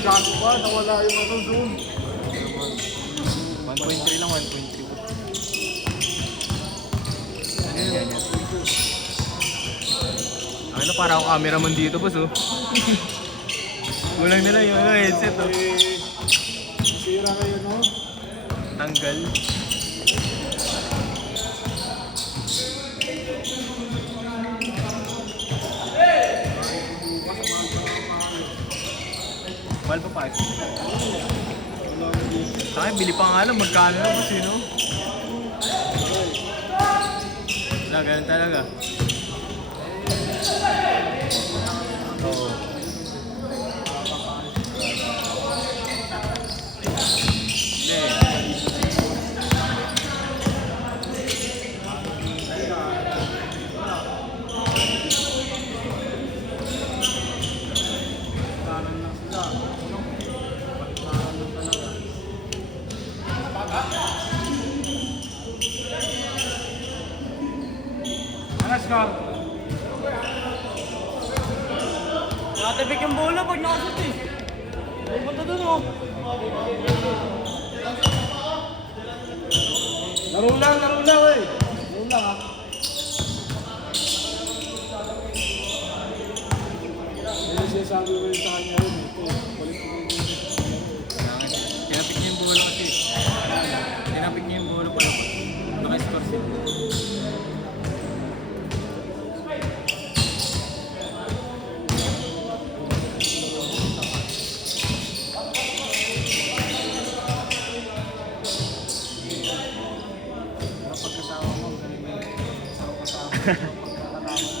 gago pa. Nawala yung ano, zoom. 1.3 lang, 1.3. Yan. Ano, para akong cameraman dito, boss, oh. Kulang nila yung headset, oh. Sira kayo, no? Tanggal. Mahal pa pa. Saka bili pa nga lang, magkano na boss, no? Wala, ganun talaga. Oo. Nakatipik yung bola pag nakasot eh. Pupunta dun oh. Laro lang eh. Laro lang ah. Hindi siya sabi ko yung sa kanya rin eh. Tinapik niya yung bulo kasi. Tinapik niya yung bulo pala. Naka-score siya.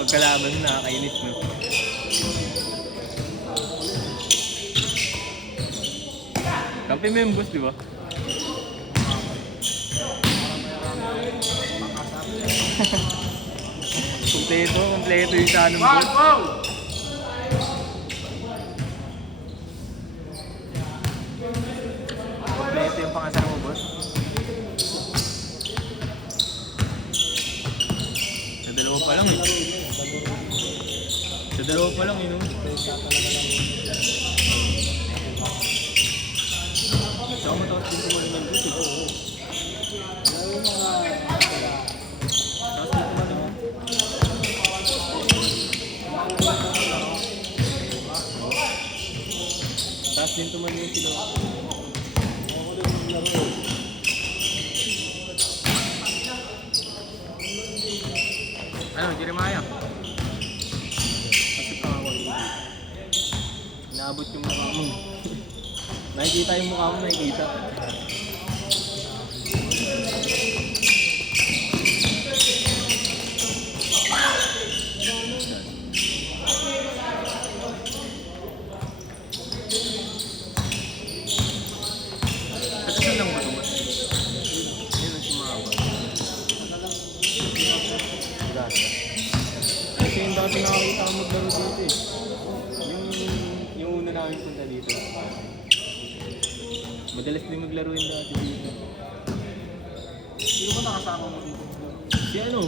Pagkalaban mo, nakakainis mo. Kampi mo yung boss, di ba? Kompleto yung sa anong boss. Kompleto yung pangasar mo, boss. Sa dalawa pa lang eh. Sa dalawa pa lang eh, no? Saka matakas din kumain ng boss eh. Taas din tumanin yung sila. Ano, Jeremiah? Kasi pangawal mo. Naabot yung mukha mo. Nakikita yung mukha mo, nakikita. Kasi lang ba ito? Yun ang sumaba. Kasi yung dati nakakita ako maglaro dito eh. Yung una namin punta dito. Madalas din maglaro yung dati dito. Sino ba nakasama mo dito? Si ano?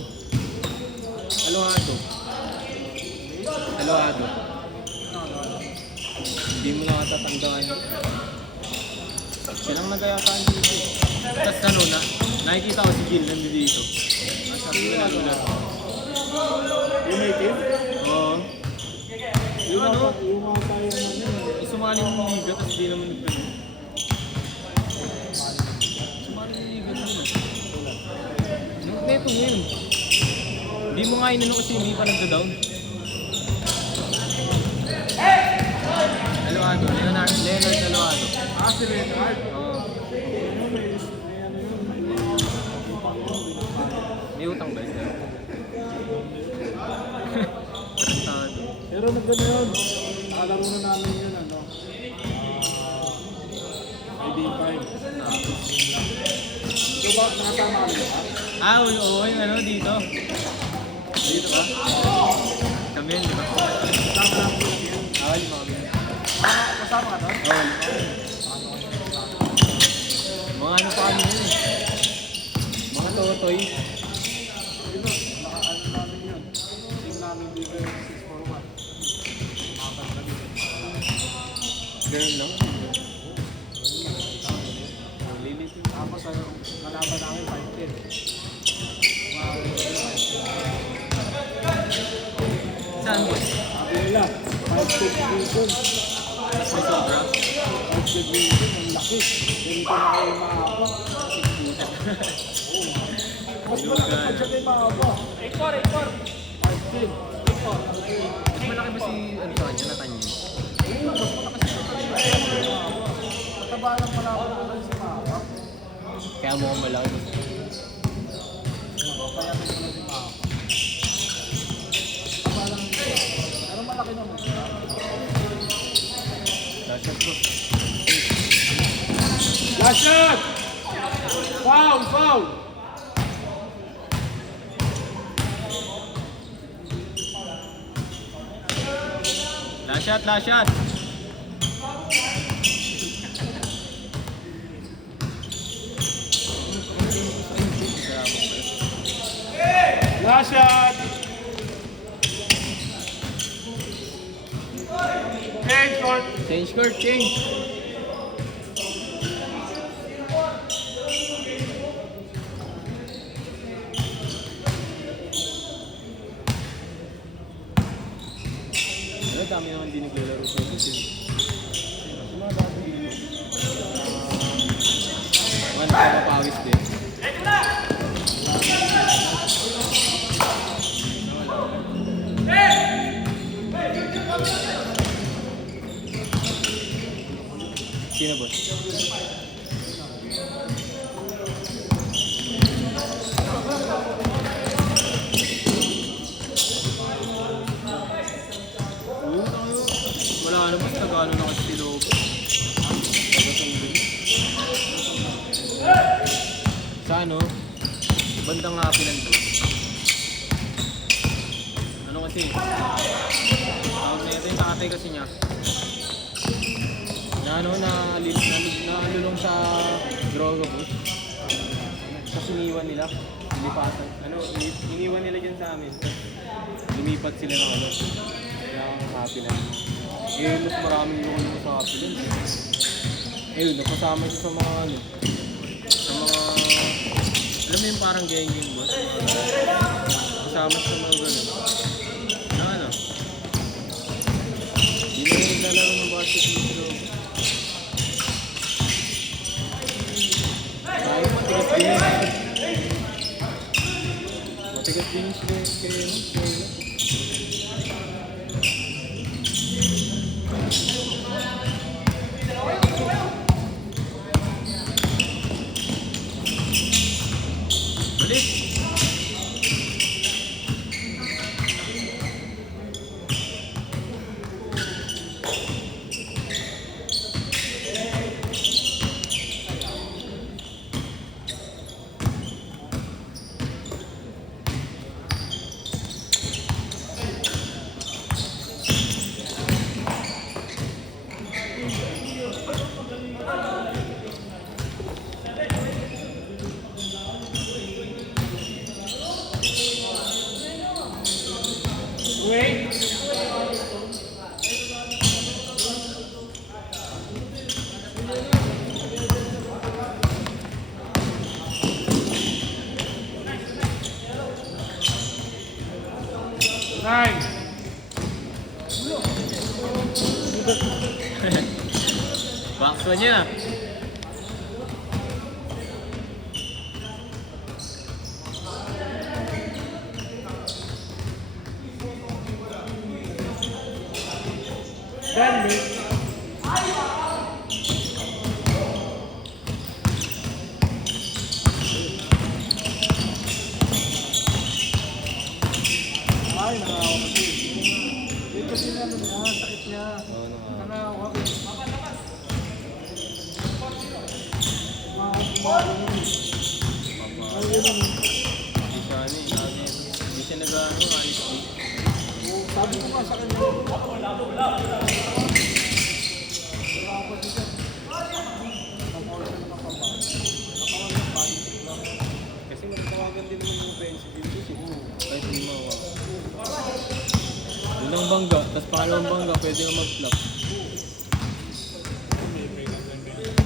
Alojado. Hindi mo na katatandaan. Silang nagayakaan dito. Tapos ano na, nakikita ko si Gil nandito dito. Sabi ko na maglaro. Yung native? Oo. Yung ano? Yung mga tayo na Sumali ng liga tapos di naman nagpano. Sumali ng liga naman. Neto ngayon. Hindi mo nga inano kasi hindi pa nagda-down. Alojado, Leonard Alojado. si Leonard. Oo. May utang ba siya? Pero nagano yun. Nakalaro na namin yun ano. ID5. Ito ba nakasama ka ba? Oo, yung ano dito. Dito ba? Kami yun, di ba? Kasama lang po yun. Lima kami. Kasama ka doon? Oo, lima kami. Mga ano pa kami yun eh. Mga totoy. Ito, nakaano namin yun. Team namin dito yung 641. Apat kami. Ganun lang. Lilit. Tapos ano, kalaban namin 5-10. Wow. Saan ba? Sabi nila, 5-10 Wilson. Mas may sobra. 5-10 Wilson, ang laki. Ganito na kayo maaba. Mas malaki pa dyan kayo maaba. 5-10. Mas malaki ba si ano sa kanya, Nathaniel? Mas malaki siya kanina. Mataba lang pala ako naman si maaba. Kaya mukhang malaki. Kaya ko pala si maaba. Mataba lang siya. Pero malaki naman siya. Lashot bro. Last shot! Foul! Foul! Last shot! Last shot! Change court! Change court, change! Ano, dami naman din naglalaro sa ito. Mga nakakapawis din. Sino boss? Wala naman Tagalog na kasi loob. Sa ano? Bandang hapilan ko. Ano kasi? Tawag na ito yung tatay kasi niya. Na ano, nalulong sa droga bus. Tapos iniwan nila. Lipatan. Ano, iniwan nila dyan sa amin. Lumipat sila ng ano. Ng hapilan. Eh, mas maraming lukulong sa hapilan. Eh, yun, napasama siya sa mga ano. Sa mga... Alam mo yung parang geng-geng boss? Kasama siya sa mga gano'n. Na ano? Hindi na yung naglalaro ng basketball sa loob. Ayaw, matigas din yun. Matigas din yung sila. Balik! Wait! Nine! Bakso niya. Then me. Ay, nangawa ko siya. Wait kasi na ano niya, sakit niya. Oo, Nangawa ko. Ay, yun ang... Hindi siya ano eh, hindi siya nag-ano, honestly. Sabi ko nga sa kanya. Kasi magtawagan din naman yung offensive yun. Kahit hindi mawa. Unang bangga, tapos pangalawang bangga, pwede na mag-flop.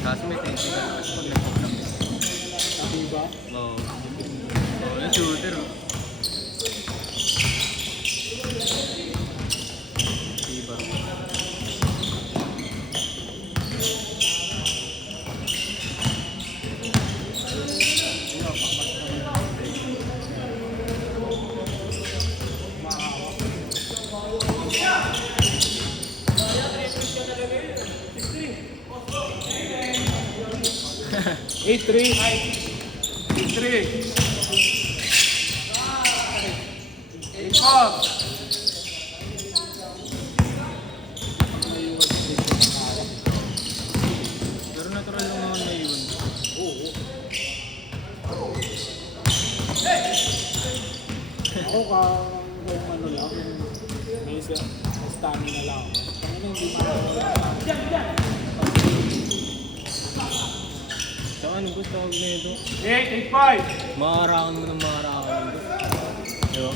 Kaso may tension ka kasi pag nag-block. Sabi ba? Oo. Yung shooter, oh. Diba? Eight, three. 8-3. 8-4. Pero natural lang naman na yun. Ako kung ano lang, may stamina lang ako. Kung ano hindi makakawala. Tsaka ano gusto tawag na ito? 8-5. Makarakan mo ng makarakan ito. Diba?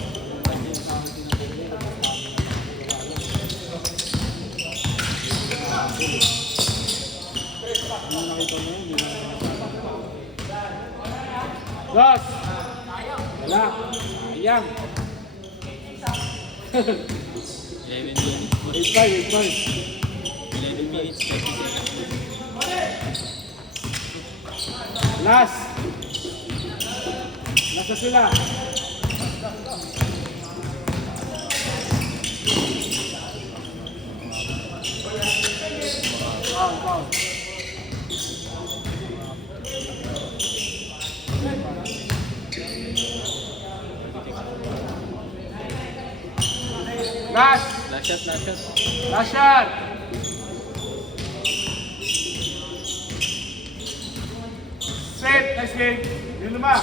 Ano nakita mo yun? Los! Wala. Sayang. 11 minutes. 8-5, 11 minutes, 30 seconds. Last. Nasa sila. Wow. Last. Last shot, last shot. Last shot. Set. Nice game. Yung lima.